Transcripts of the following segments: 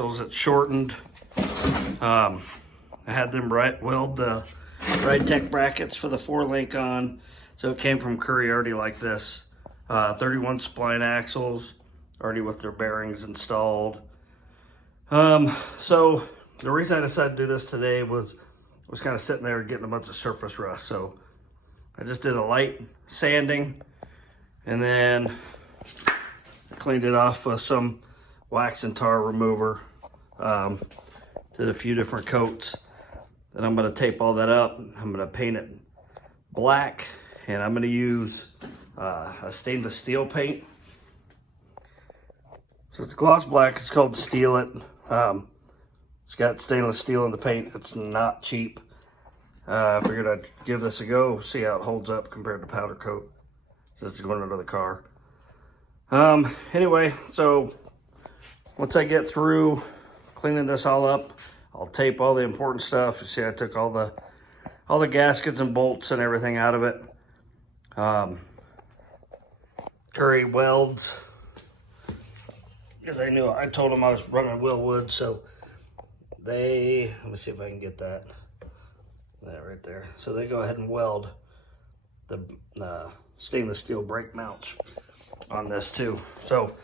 axles. It's shortened. I had them weld the right tech brackets for the 4-link on. So it came from Curry already like this. 31 spline axles, already with their bearings installed. So the reason I decided to do this today was kind of sitting there getting a bunch of surface rust. So I just did a light sanding, and then I cleaned it off with some wax and tar remover. Did a few different coats. Then I'm going to tape all that up. I'm going to paint it black, and I'm going to use a stainless steel paint. So it's gloss black. It's called Steel It. It's got stainless steel in the paint. It's not cheap. I figured I'd give this a go, see how it holds up compared to powder coat, since it's going under the car. Anyway, so once I get through cleaning this all up, I'll tape all the important stuff. You see, I took all the gaskets and bolts and everything out of it. Curry welds, because I told them I was running Wilwood, so let me see if I can get that right there. So they go ahead and weld the stainless steel brake mounts on this too. So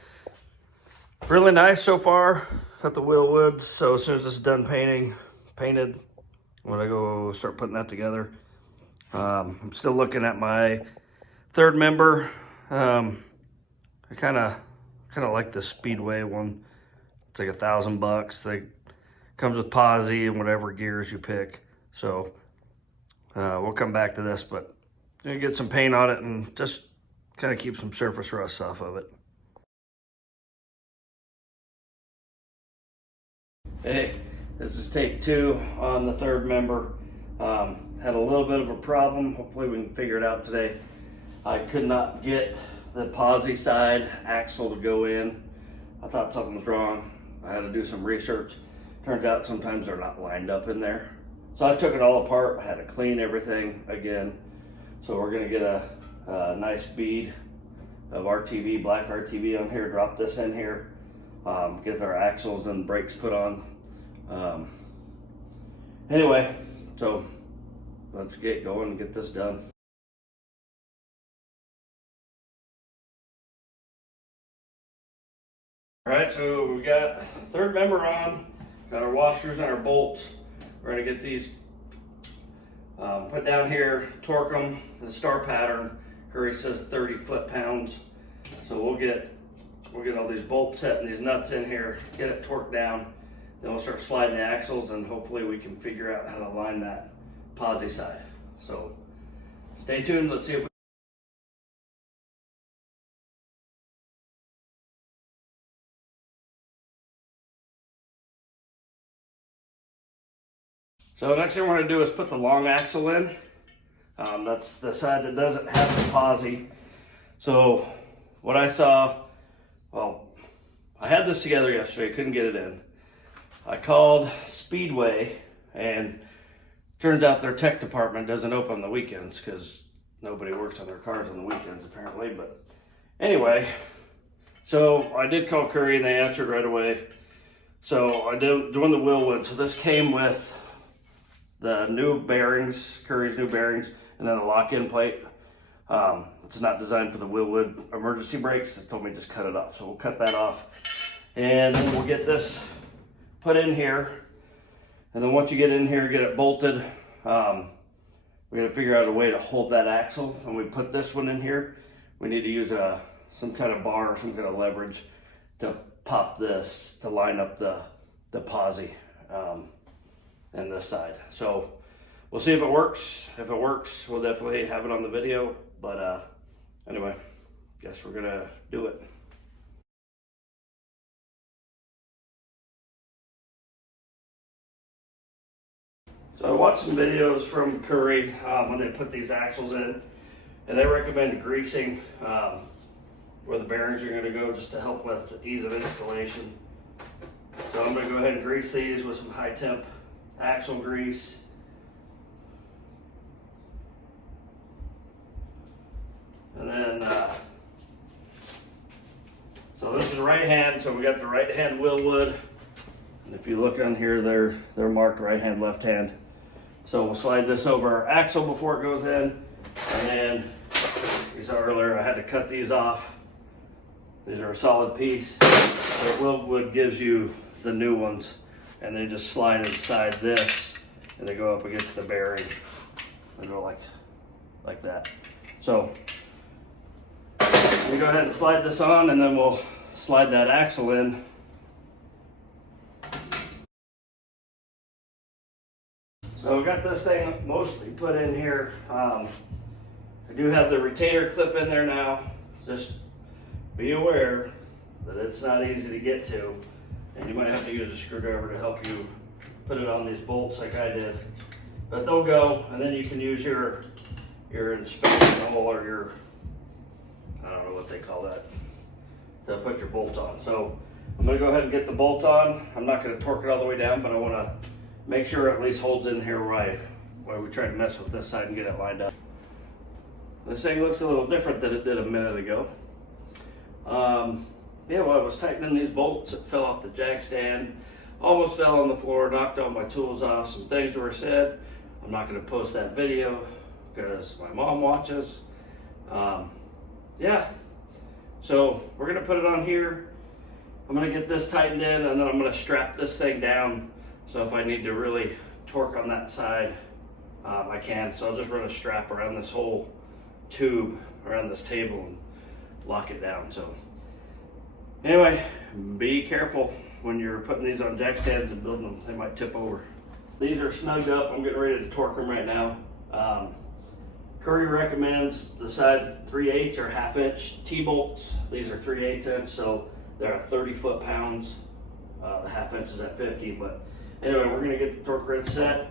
really nice so far at the Wilwood. So as soon as it's done painted, I'm gonna go start putting that together. I'm still looking at my third member. I kind of like the Speedway one. It's like $1,000. They comes with posi and whatever gears you pick. So we'll come back to this, but I'm gonna get some paint on it and just kind of keep some surface rust off of it. Hey, this is take 2 on the third member. Had a little bit of a problem. Hopefully we can figure it out today. I could not get the posi side axle to go in. I thought something was wrong. I had to do some research. Turns out sometimes they're not lined up in there. So I took it all apart. I had to clean everything again. So we're gonna get a nice bead of RTV, black RTV on here, drop this in here, get our axles and brakes put on. Anyway, so let's get going and get this done. All right, so we got third member on, got our washers and our bolts. We're gonna get these put down here, torque them, the star pattern. Curry says 30 foot-pounds. So we'll get all these bolts set and these nuts in here, get it torqued down. Then we'll start sliding the axles, and hopefully we can figure out how to line that posi side. So stay tuned, let's see if we So next thing we're going to do is put the long axle in. That's the side that doesn't have the posi. So what I saw, well, I had this together yesterday, couldn't get it in. I called Speedway, and turns out their tech department doesn't open on the weekends because nobody works on their cars on the weekends apparently. But anyway, so I did call Curry and they answered right away. So I did doing the Wilwood. So this came with the new bearings, Curry's new bearings, and then the lock-in plate. It's not designed for the Wilwood emergency brakes. They told me just cut it off. So we'll cut that off. And then we'll get this put in here. And then once you get in here, get it bolted. We gotta figure out a way to hold that axle. When we put this one in here, we need to use some kind of bar or some kind of leverage to pop this, to line up the posi. And this side. So we'll see if it works. If it works, we'll definitely have it on the video. But anyway, guess we're gonna do it. So I watched some videos from Curry when they put these axles in, and they recommend greasing where the bearings are gonna go, just to help with the ease of installation. So I'm gonna go ahead and grease these with some high temp axle grease. And then, so this is right hand, so we got the right hand Wilwood. And if you look on here, they're marked right hand, left hand. So we'll slide this over our axle before it goes in. And you saw earlier, I had to cut these off. These are a solid piece. So Wilwood gives you the new ones, and they just slide inside this, and they go up against the bearing. They go like that. So we go ahead and slide this on, and then we'll slide that axle in. So we got this thing mostly put in here. I do have the retainer clip in there now. Just be aware that it's not easy to get to, and you might have to use a screwdriver to help you put it on these bolts like I did. But they'll go, and then you can use your inspection hole or your, I don't know what they call that, to put your bolts on. So I'm gonna go ahead and get the bolts on. I'm not gonna torque it all the way down, but I wanna make sure it at least holds in here right while we try to mess with this side and get it lined up. This thing looks a little different than it did a minute ago. Yeah, while I was tightening these bolts, it fell off the jack stand, almost fell on the floor, knocked all my tools off. Some things were said. I'm not going to post that video because my mom watches. Yeah, so we're going to put it on here. I'm going to get this tightened in, and then I'm going to strap this thing down. So if I need to really torque on that side, I can. So I'll just run a strap around this whole tube, around this table, and lock it down. So anyway, be careful when you're putting these on jack stands and building them. They might tip over. These are snugged up. I'm getting ready to torque them right now. Curry recommends the size 3/8 or 1/2 inch T-bolts. These are 3/8 inch, so they're 30 foot-pounds. The 1/2 inch is at 50, but anyway, we're gonna get the torque wrench set,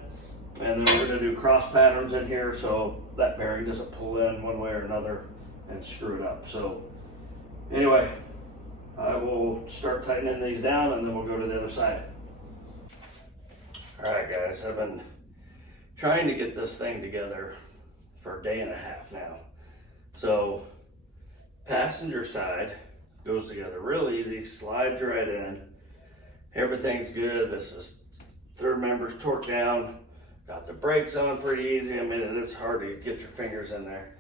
and then we're gonna do cross patterns in here so that bearing doesn't pull in one way or another and screw it up. So anyway, I will start tightening these down, and then we'll go to the other side. All right, guys, I've been trying to get this thing together for a day and a half now. So passenger side goes together real easy, slides right in. Everything's good. This is third member's torqued down. Got the brakes on pretty easy. I mean, it's hard to get your fingers in there.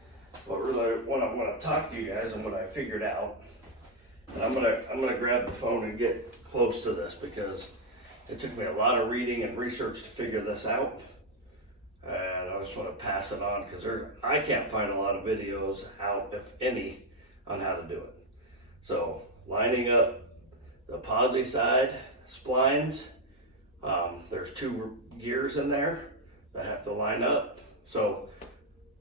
But really, what I want to talk to you guys and what I figured out, and I'm gonna grab the phone and get close to this because it took me a lot of reading and research to figure this out. And I just want to pass it on because I can't find a lot of videos out, if any, on how to do it. So lining up the posi side splines, there's 2 gears in there that have to line up. So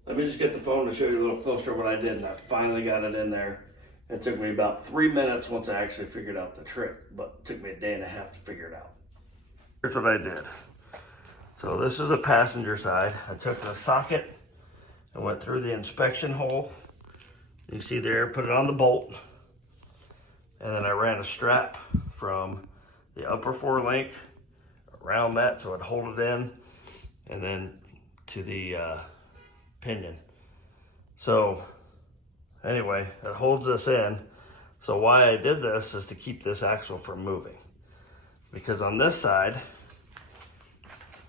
let me just get the phone to show you a little closer what I did, and I finally got it in there. It took me about 3 minutes once I actually figured out the trick, but it took me a day and a half to figure it out. Here's what I did. So this is a passenger side. I took the socket and went through the inspection hole. You see there, put it on the bolt. And then I ran a strap from the upper forelink around that so it'd hold it in, and then to the pinion. So anyway, it holds this in. So why I did this is to keep this axle from moving. Because on this side,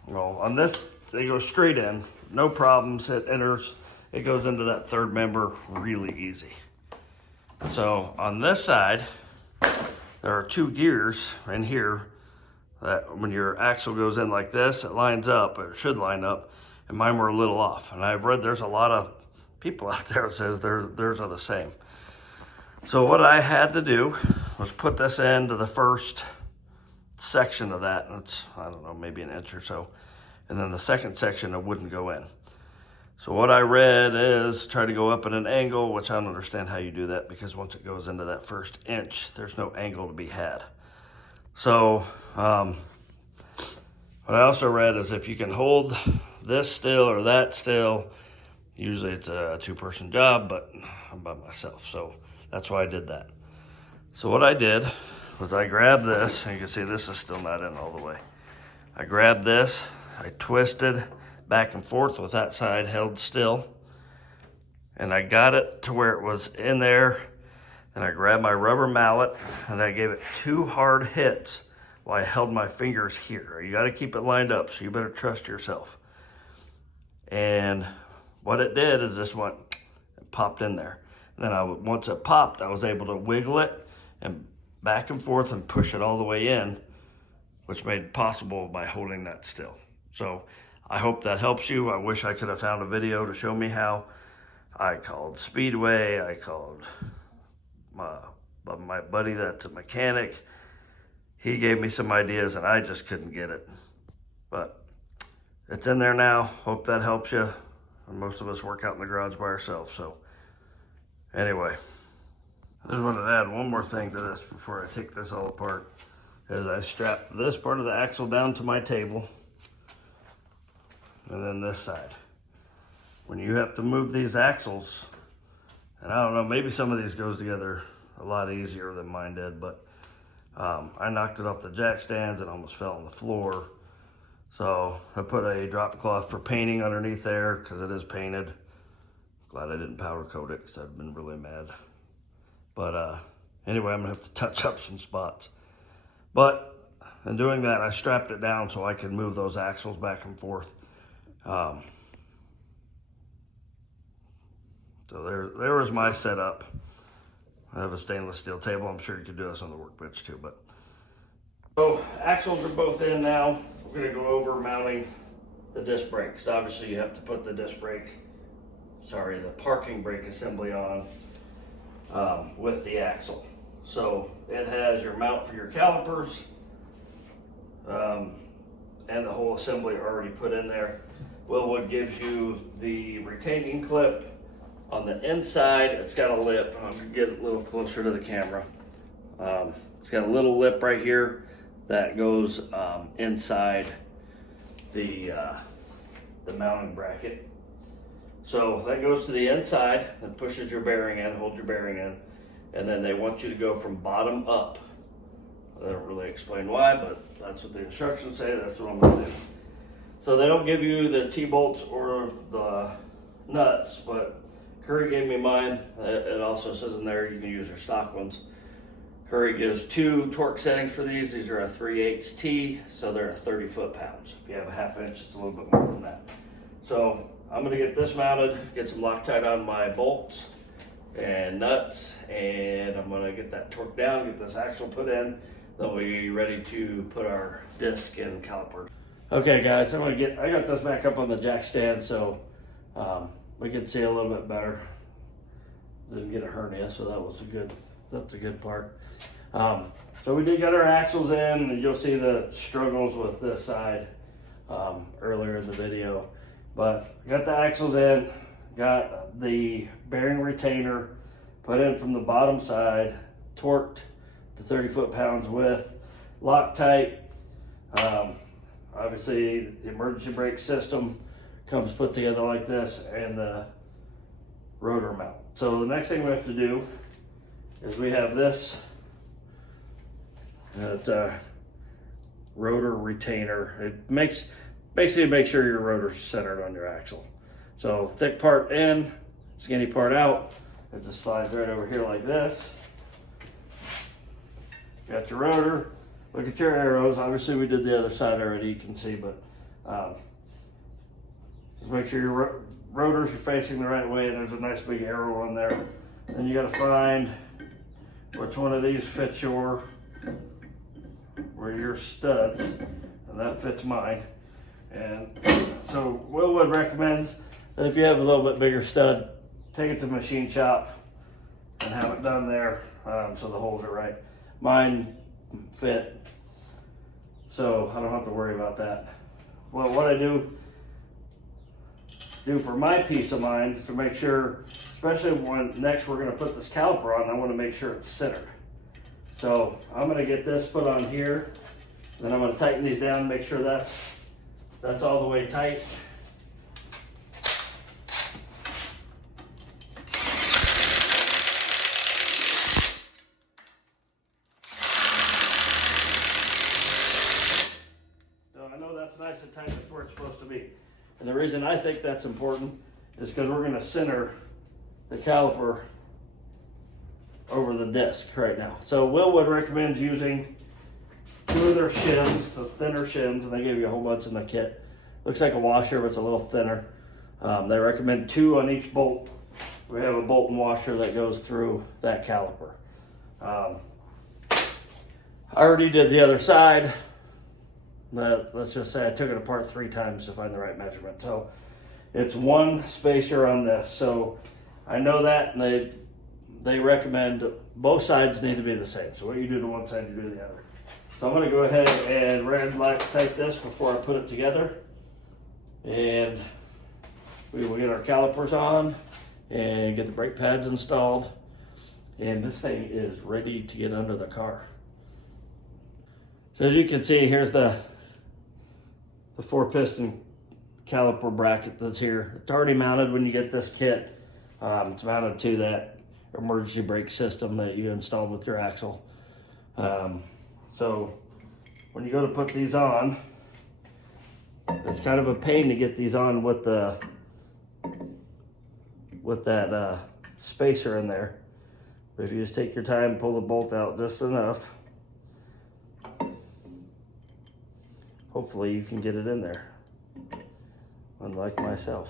well, on this, they go straight in, no problems. It enters, it goes into that third member really easy. So on this side, there are 2 gears in here that when your axle goes in like this, it lines up, or it should line up, and mine were a little off. And I've read there's a lot of people out there that says theirs are the same. So what I had to do was put this into the first section of that, and it's, I don't know, maybe an inch or so, and then the second section it wouldn't go in. So what I read is try to go up at an angle, which I don't understand how you do that, because once it goes into that first inch, there's no angle to be had. So what I also read is if you can hold this still or that still, usually it's a 2-person job, but I'm by myself, so that's why I did that. So what I did was I grabbed this, and you can see this is still not in all the way. I grabbed this, I twisted back and forth with that side held still, and I got it to where it was in there, and I grabbed my rubber mallet, and I gave it 2 hard hits Well, I held my fingers here. You got to keep it lined up, so you better trust yourself. And what it did is this went and popped in there. And then once it popped, I was able to wiggle it and back and forth and push it all the way in, which made it possible by holding that still. So I hope that helps you. I wish I could have found a video to show me how. I called Speedway. I called my buddy that's a mechanic. He gave me some ideas and I just couldn't get it. But it's in there now. Hope that helps you. And most of us work out in the garage by ourselves. So anyway, I just wanted to add one more thing to this before I take this all apart. Is I strapped this part of the axle down to my table. And then this side. When you have to move these axles, and I don't know, maybe some of these goes together a lot easier than mine did, but I knocked it off the jack stands and almost fell on the floor. So I put a drop cloth for painting underneath there because it is painted. Glad I didn't powder coat it because I've been really mad. But anyway, I'm gonna have to touch up some spots. But in doing that, I strapped it down so I could move those axles back and forth. So there was my setup. I have a stainless steel table. I'm sure you could do this on the workbench too. But so axles are both in now. We're going to go over mounting the disc brake, because obviously you have to put the parking brake assembly on with the axle. So it has your mount for your calipers and the whole assembly already put in there. Wilwood gives you the retaining clip on the inside. It's got a lip. I'm going to get a little closer to the camera. It's got a little lip right here that goes inside the mounting bracket. So that goes to the inside and pushes your bearing in, holds your bearing in, and then they want you to go from bottom up. I don't really explain why, but that's what the instructions say. That's what I'm going to do. So they don't give you the T-bolts or the nuts, but Curry gave me mine. It also says in there you can use your stock ones. Curry gives 2 torque settings for these. These are a 3/8 T, so they're at 30 foot-pounds. If you have a 1/2 inch, it's a little bit more than that. So I'm going to get this mounted, get some Loctite on my bolts and nuts, and I'm going to get that torque down, get this axle put in, then we'll be ready to put our disc and caliper. Okay guys, I got this back up on the jack stand so we can see a little bit better. Didn't get a hernia, so that's a good part. So we did get our axles in, and you'll see the struggles with this side earlier in the video. But got the axles in, got the bearing retainer put in from the bottom side, torqued to 30 foot-pounds with Loctite. Obviously the emergency brake system comes put together like this, and the rotor mount. So the next thing we have to do is we have this rotor retainer. It basically makes sure your rotor's centered on your axle. So thick part in, skinny part out. It just slides right over here like this. Got your rotor. Look at your arrows. Obviously we did the other side already, you can see, but just make sure your rotors are facing the right way. There's a nice big arrow on there. Then you got to find which one of these fits where your studs, and that fits mine. And so Wilwood recommends that if you have a little bit bigger stud, take it to the machine shop and have it done there so the holes are right. Mine fit, so I don't have to worry about that. Well, what I do for my peace of mind is to make sure, especially when next we're going to put this caliper on, I want to make sure it's centered. So I'm going to get this put on here, then I'm going to tighten these down, make sure that's all the way tight. So I know that's nice and tight, that's where it's supposed to be. And the reason I think that's important is because we're going to center the caliper over the disc right now. So Wilwood recommends using two of their shims, the thinner shims, and they gave you a whole bunch in the kit. Looks like a washer, but it's a little thinner. They recommend 2 on each bolt. We have a bolt and washer that goes through that caliper. I already did the other side. Let's just say I took it apart 3 times to find the right measurement. So it's 1 spacer on this. So I know that, and they recommend both sides need to be the same. So what you do to one side, you do the other. So I'm going to go ahead and red light type this before I put it together. And we will get our calipers on and get the brake pads installed. And this thing is ready to get under the car. So as you can see, here's the 4-piston caliper bracket that's here. It's already mounted when you get this kit. It's mounted to that emergency brake system that you installed with your axle. So when you go to put these on, it's kind of a pain to get these on with that spacer in there. But if you just take your time, pull the bolt out just enough, hopefully you can get it in there, unlike myself.